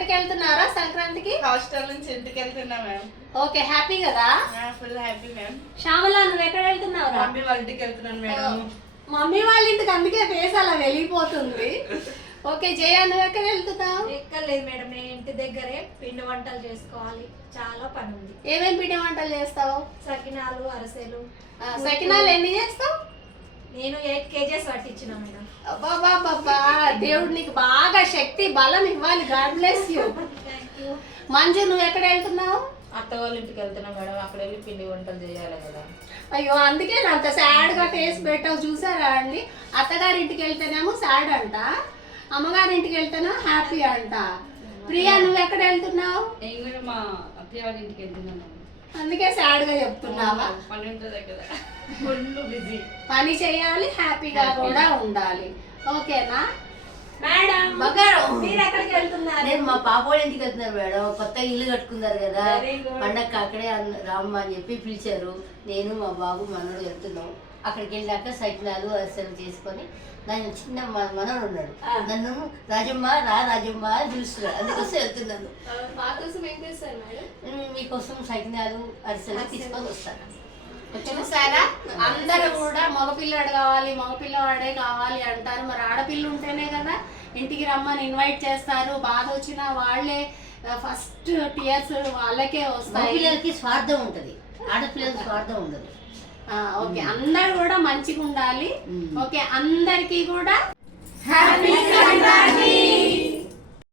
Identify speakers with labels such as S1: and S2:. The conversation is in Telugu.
S1: ఎక్కడికి వెళ్తున్నారా సంక్రాంతికి?
S2: హాస్టల్ నుంచి ఇంటికి వెళ్తున్నా మ్యామ్.
S1: ఓకే, హ్యాపీ కదా?
S2: Full happy ma'am.
S1: శ్యామల నువ్వు ఎక్కడ వెళ్తున్నావు?
S2: మమ్మీ వాళ్ళ ఇంటికి వెళ్తున్నాను మేడం.
S1: మమ్మీ వాళ్ళ ఇంటికి, అందుకే ఫేస్ అలా వెళ్ళిపోతుంది. ఓకే జయ, నువ్వు ఎక్కడ వెళ్తున్నావు?
S3: ఎక్కర్లేదు మేడం, నేను ఇంటి దగ్గరే పిండి వంటలు చేసుకోవాలి, చాలా పని ఉంది.
S1: ఏమేమి పిండి వంటలు చేస్తావు?
S3: సకినాలు, అరసెలు.
S1: సకినాలు ఎన్ని చేస్తావు?
S3: నేను 8 kgs పట్టించిన మేడం.
S1: అబ్బాబాబా, దేవుడు నీకు బాగా శక్తి బలం ఇవ్వాలి. God bless you. మంజు, నువ్వు ఎక్కడ వెళ్తున్నావు?
S2: అత్త వాళ్ళ ఇంటికి వెళ్తున్నా మేడం. అక్కడ వెళ్ళి పిండి వంటలు చేయాలి కదా.
S1: అయ్యో, అందుకే అంత సాడ్ గా ఫేస్ పెట్టావు, చూసారా అండి? అత్తగారి ఇంటికి వెళ్తేనేమో సాడ్ అంట, అమ్మగారి ఇంటికి వెళ్తేనో హ్యాపీ అంట. ప్రియా, నువ్వు ఎక్కడ వెళ్తున్నావు?
S2: నేను కూడా మా అత్తయ్య వాళ్ళ ఇంటికి వెళ్తున్నాను.
S1: అందుకే సాడ్ గా చెప్తున్నావా?
S2: పని ఉంటుంది కదా, ఫుల్ బిజీ.
S1: పని చేయాలి, హ్యాపీగా కూడా ఉండాలి. ఓకేనా మేడం?
S4: బంగారం,
S1: మీరు ఎక్కడికి వెళ్తున్నారు?
S4: నేను మా పాప వాళ్ళ ఇంటికి వెళ్తున్నారు మేడం. కొత్త ఇల్లు కట్టుకున్నారు కదా,
S1: Very good.
S4: పండగ అక్కడే రామ్మ అని చెప్పి పిలిచారు. నేను మా బాబు మనోడు వెళ్తున్నాం. అక్కడికి వెళ్ళాక సైకినాలు అరిసెలు చేసుకొని, నన్ను చిన్న మనోడు ఉన్నాడు, నన్ను రాజమ్మ రాజమ్మ అని చూస్తున్నాడు. అందుకోసం వెళ్తున్నాను.
S1: మాకోసం ఏం చేస్తారు మేడం?
S4: నేను మీకోసం సైకినాలు అరిసెలు తీసుకొని వస్తాను.
S1: చూసారా, అందరూ కూడా మగపిల్లాడు కావాలి, మగపిల్లవాడే కావాలి అంటారు. మరి ఆడపిల్ల ఉంటేనే కదా ఇంటికి రమ్మని ఇన్వైట్ చేస్తారు. బాధ వచ్చినా వాళ్ళే ఫస్ట్ టీయర్స్ వాళ్ళకే వస్తాయి.
S4: పిల్లలకి స్వార్థం ఉంటది, ఆడపిల్లలకి స్వార్థం ఉండదు.
S1: ఓకే, అందరూ కూడా మంచిగా ఉండాలి. ఓకే, అందరికీ కూడా హ్యాపీ సంక్రాంతి.